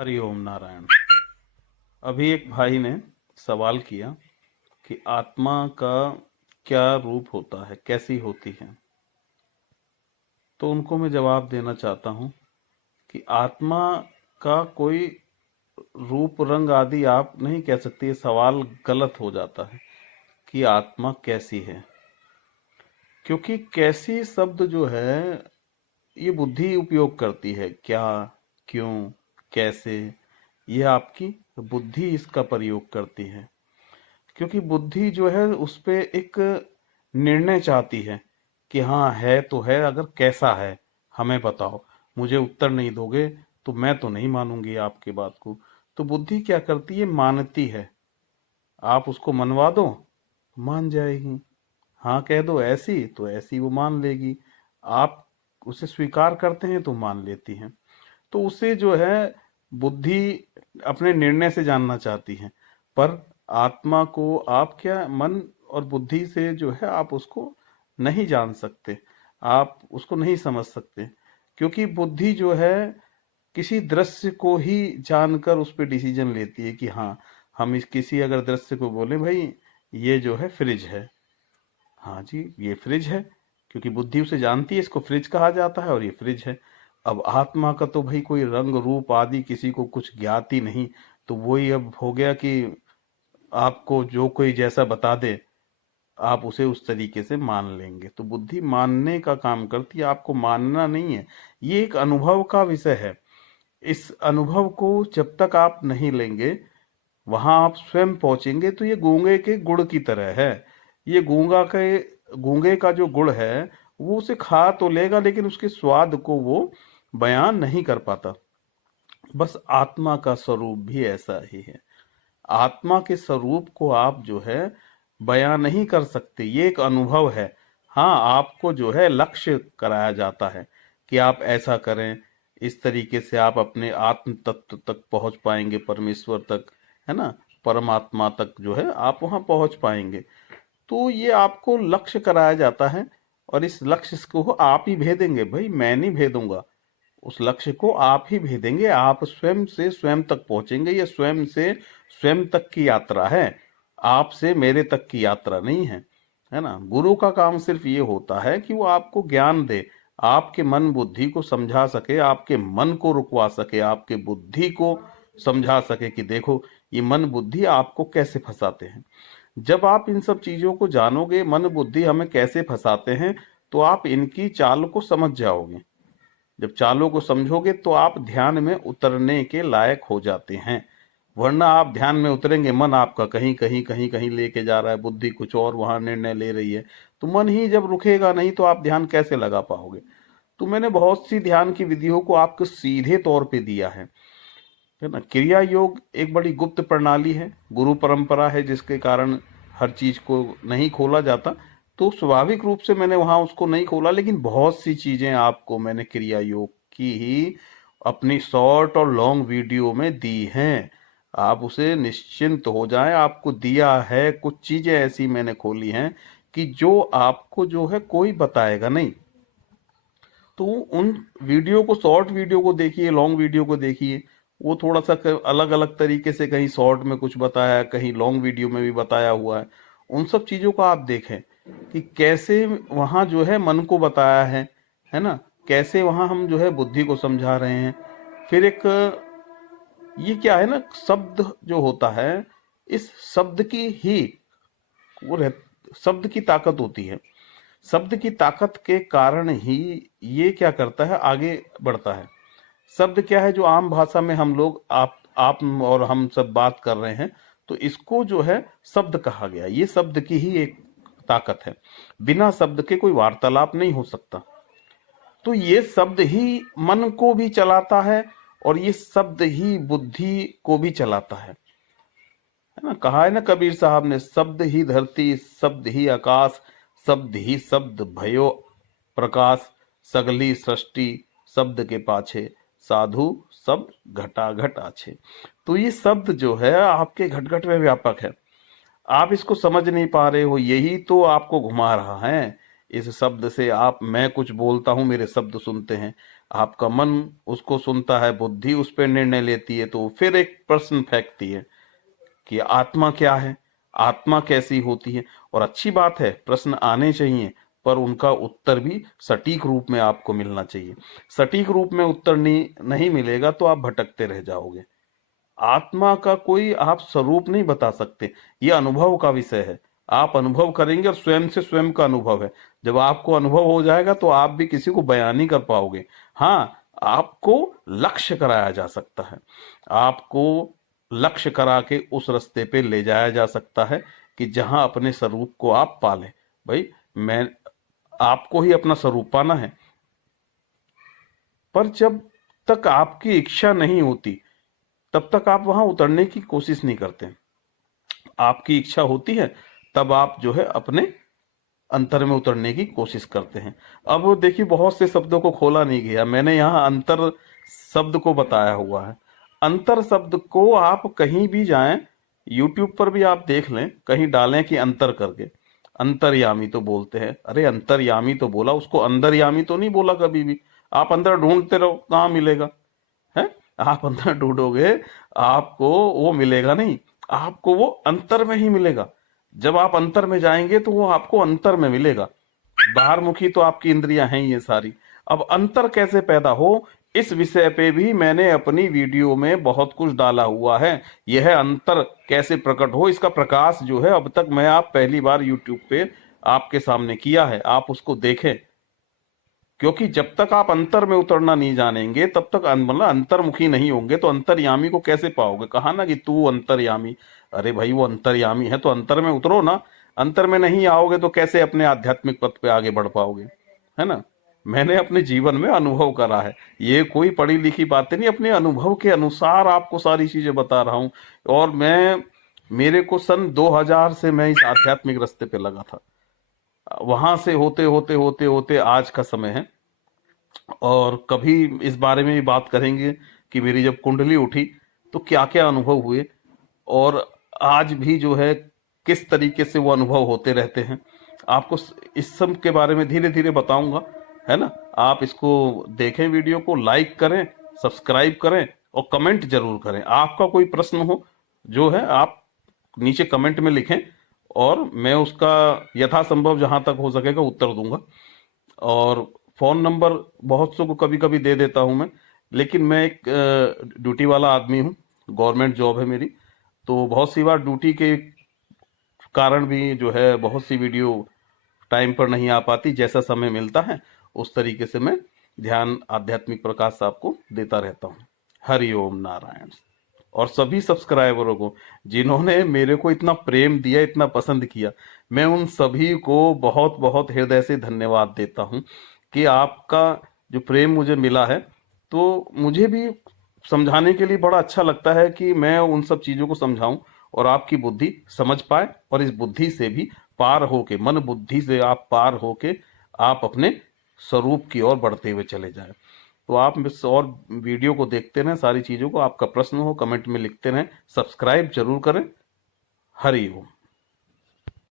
हरि ओम नारायण। अभी एक भाई ने सवाल किया कि आत्मा का क्या रूप होता है, कैसी होती है। तो उनको मैं जवाब देना चाहता हूं कि आत्मा का कोई रूप रंग आदि आप नहीं कह सकते। ये सवाल गलत हो जाता है कि आत्मा कैसी है, क्योंकि कैसी शब्द जो है ये बुद्धि उपयोग करती है। क्या, क्यों, कैसे, ये आपकी बुद्धि इसका प्रयोग करती है। क्योंकि बुद्धि जो है उस पे एक निर्णय चाहती है कि हाँ है तो है, अगर कैसा है हमें बताओ। मुझे उत्तर नहीं दोगे तो मैं तो नहीं मानूंगी आपकी बात को। तो बुद्धि क्या करती है, मानती है। आप उसको मनवा दो, मान जाएगी। हाँ कह दो ऐसी, तो ऐसी वो मान लेगी। आप उसे स्वीकार करते हैं तो मान लेती हैं। तो उसे जो है बुद्धि अपने निर्णय से जानना चाहती है। पर आत्मा को आप क्या मन और बुद्धि से जो है आप उसको नहीं जान सकते, आप उसको नहीं समझ सकते। क्योंकि बुद्धि जो है किसी दृश्य को ही जानकर उस पर डिसीजन लेती है कि हाँ, हम इस किसी अगर दृश्य को बोले भाई ये जो है फ्रिज है, हाँ जी ये फ्रिज है, क्योंकि बुद्धि उसे जानती है इसको फ्रिज कहा जाता है और ये फ्रिज है। अब आत्मा का तो भाई कोई रंग रूप आदि किसी को कुछ ज्ञात ही नहीं। तो वही अब हो गया कि आपको जो कोई जैसा बता दे आप उसे उस तरीके से मान लेंगे। तो बुद्धि मानने का काम करती है, आपको मानना नहीं है। ये एक अनुभव का विषय है। इस अनुभव को जब तक आप नहीं लेंगे, वहां आप स्वयं पहुंचेंगे तो ये गूंगे के गुड़ की तरह है। ये गूंगे का जो गुड़ है वो उसे खा तो लेगा, लेकिन उसके स्वाद को वो बयान नहीं कर पाता। बस आत्मा का स्वरूप भी ऐसा ही है। आत्मा के स्वरूप को आप जो है बयां नहीं कर सकते, ये एक अनुभव है। हाँ आपको जो है लक्ष्य कराया जाता है कि आप ऐसा करें, इस तरीके से आप अपने आत्म तत्व तक पहुंच पाएंगे, परमेश्वर तक, है ना, परमात्मा तक जो है आप वहां पहुंच पाएंगे। तो ये आपको लक्ष्य कराया जाता है और इस लक्ष्य को आप ही भेदेंगे, भाई मैं नहीं भेदूंगा। उस लक्ष्य को आप ही भेदेंगे, आप स्वयं से स्वयं तक पहुंचेंगे। ये स्वयं से स्वयं तक की यात्रा है, आपसे मेरे तक की यात्रा नहीं है। है ना, गुरु का काम सिर्फ ये होता है कि वो आपको ज्ञान दे, आपके मन बुद्धि को समझा सके, आपके मन को रुकवा सके, आपके बुद्धि को समझा सके कि देखो ये मन बुद्धि आपको कैसे फंसाते हैं। जब आप इन सब चीजों को जानोगे, मन बुद्धि हमें कैसे फंसाते हैं, तो आप इनकी चाल को समझ जाओगे। जब चालों को समझोगे तो आप ध्यान में उतरने के लायक हो जाते हैं। वरना आप ध्यान में उतरेंगे, मन आपका कहीं कहीं कहीं कहीं लेके जा रहा है, बुद्धि कुछ और वहां निर्णय ले रही है। तो मन ही जब रुकेगा नहीं तो आप ध्यान कैसे लगा पाओगे। तो मैंने बहुत सी ध्यान की विधियों को आपको सीधे तौर पे दिया है ना। क्रिया योग एक बड़ी गुप्त प्रणाली है, गुरु परंपरा है, जिसके कारण हर चीज को नहीं खोला जाता। तो स्वाभाविक रूप से मैंने वहां उसको नहीं खोला, लेकिन बहुत सी चीजें आपको मैंने क्रिया योग की ही अपनी शॉर्ट और लॉन्ग वीडियो में दी हैं। आप उसे निश्चिंत हो जाएं, आपको दिया है। कुछ चीजें ऐसी मैंने खोली हैं कि जो आपको जो है कोई बताएगा नहीं। तो उन वीडियो को, शॉर्ट वीडियो को देखिए, लॉन्ग वीडियो को देखिए। वो थोड़ा सा अलग अलग तरीके से, कहीं शॉर्ट में कुछ बताया है, कहीं लॉन्ग वीडियो में भी बताया हुआ है। उन सब चीजों को आप देखें कि कैसे वहां जो है मन को बताया है ना, कैसे वहां हम जो है बुद्धि को समझा रहे हैं। फिर एक ये क्या है ना, शब्द जो होता है, इस शब्द की ही वो रह, शब्द की ताकत होती है। शब्द की ताकत के कारण ही ये क्या करता है, आगे बढ़ता है। शब्द क्या है, जो आम भाषा में हम लोग आप और हम सब बात कर रहे हैं, तो इसको जो है शब्द कहा गया। ये शब्द की ही एक ताकत है, बिना शब्द के कोई वार्तालाप नहीं हो सकता। तो ये शब्द ही मन को भी चलाता है और ये शब्द ही बुद्धि को भी चलाता है ना। कहा है ना कबीर साहब ने, शब्द ही धरती शब्द ही आकाश, शब्द ही शब्द भयो प्रकाश, सगली सृष्टि शब्द के पाछे, साधु सब घटा घट आछे। तो ये शब्द जो है आपके घट घट में व्यापक है। आप इसको समझ नहीं पा रहे हो, यही तो आपको घुमा रहा है। इस शब्द से आप, मैं कुछ बोलता हूं मेरे शब्द सुनते हैं। आपका मन उसको सुनता है, बुद्धि उस पर निर्णय लेती है, तो फिर एक प्रश्न फेंकती है कि आत्मा क्या है, आत्मा कैसी होती है। और अच्छी बात है, प्रश्न आने चाहिए, पर उनका उत्तर भी सटीक रूप में आपको मिलना चाहिए। सटीक रूप में उत्तर नहीं मिलेगा तो आप भटकते रह जाओगे। आत्मा का कोई आप स्वरूप नहीं बता सकते, ये अनुभव का विषय है। आप अनुभव करेंगे और स्वयं से स्वयं का अनुभव है। जब आपको अनुभव हो जाएगा तो आप भी किसी को बयान नहीं कर पाओगे। हाँ, आपको लक्ष्य कराया जा सकता है, आपको लक्ष्य करा के उस रास्ते पे ले जाया जा सकता है कि जहां अपने स्वरूप को आप पालें। भाई, मैं आपको ही अपना स्वरूप पाना है, पर जब तक आपकी इच्छा नहीं होती तब तक आप वहां उतरने की कोशिश नहीं करते। आपकी इच्छा होती है तब आप जो है अपने अंतर में उतरने की कोशिश करते हैं। अब देखिए, बहुत से शब्दों को खोला नहीं गया, मैंने यहाँ अंतर शब्द को बताया हुआ है। अंतर शब्द को आप कहीं भी जाएं, यूट्यूब पर भी आप देख लें, कहीं डालें कि अंतर करके, अंतर्यामी तो बोलते हैं। अरे अंतर्यामी तो बोला, उसको अंदरयामी तो नहीं बोला कभी भी। आप अंदर ढूंढते रहो, कहाँ मिलेगा है? आप अंदर ढूंढोगे, आपको वो मिलेगा नहीं, आपको वो अंतर में ही मिलेगा। जब आप अंतर में जाएंगे तो वो आपको अंतर में मिलेगा। बाहर मुखी तो आपकी इंद्रियां हैं ये सारी। अब अंतर कैसे पैदा हो, इस विषय पे भी मैंने अपनी वीडियो में बहुत कुछ डाला हुआ है। यह अंतर कैसे प्रकट हो, इसका प्रकाश जो है अब तक मैं आप पहली बार यूट्यूब पे आपके सामने किया है, आप उसको देखें। क्योंकि जब तक आप अंतर में उतरना नहीं जानेंगे तब तक मतलब अंतर्मुखी नहीं होंगे तो अंतर्यामी को कैसे पाओगे। कहा ना कि तू अंतर्यामी, अरे भाई वो अंतर्यामी है तो अंतर में उतरो ना। अंतर में नहीं आओगे तो कैसे अपने आध्यात्मिक पथ पे आगे बढ़ पाओगे, है ना। मैंने अपने जीवन में अनुभव करा है, ये कोई पढ़ी लिखी बातें नहीं, अपने अनुभव के अनुसार आपको सारी चीजें बता रहा हूं। और मेरे को सन 2000 से मैं इस आध्यात्मिक रास्ते पे लगा था, वहां से होते होते होते होते आज का समय है। और कभी इस बारे में भी बात करेंगे कि मेरी जब कुंडली उठी तो क्या क्या अनुभव हुए, और आज भी जो है किस तरीके से वो अनुभव होते रहते हैं। आपको इस सब के बारे में धीरे धीरे बताऊंगा, है ना। आप इसको देखें, वीडियो को लाइक करें, सब्सक्राइब करें और कमेंट जरूर करें। आपका कोई प्रश्न हो जो है आप नीचे कमेंट में लिखें, और मैं उसका यथासंभव जहां तक हो सकेगा उत्तर दूंगा। और फोन नंबर बहुत सौ को कभी कभी दे देता हूं मैं, लेकिन मैं एक ड्यूटी वाला आदमी हूं, गवर्नमेंट जॉब है मेरी, तो बहुत सी बार ड्यूटी के कारण भी जो है बहुत सी वीडियो टाइम पर नहीं आ पाती। जैसा समय मिलता है उस तरीके से मैं ध्यान आध्यात्मिक प्रकाश आपको देता रहता हूँ। हरि ओम नारायण। और सभी सब्सक्राइबरों को जिन्होंने मेरे को इतना प्रेम दिया, इतना पसंद किया, मैं उन सभी को बहुत बहुत हृदय से धन्यवाद देता हूं कि आपका जो प्रेम मुझे मिला है, तो मुझे भी समझाने के लिए बड़ा अच्छा लगता है कि मैं उन सब चीजों को समझाऊं और आपकी बुद्धि समझ पाए, और इस बुद्धि से भी पार होके, मन बुद्धि से आप पार होके आप अपने स्वरूप की ओर बढ़ते हुए चले जाएं। तो आप और वीडियो को देखते रहें, सारी चीजों को, आपका प्रश्न हो कमेंट में लिखते रहें, सब्सक्राइब जरूर करें। हरि ओम।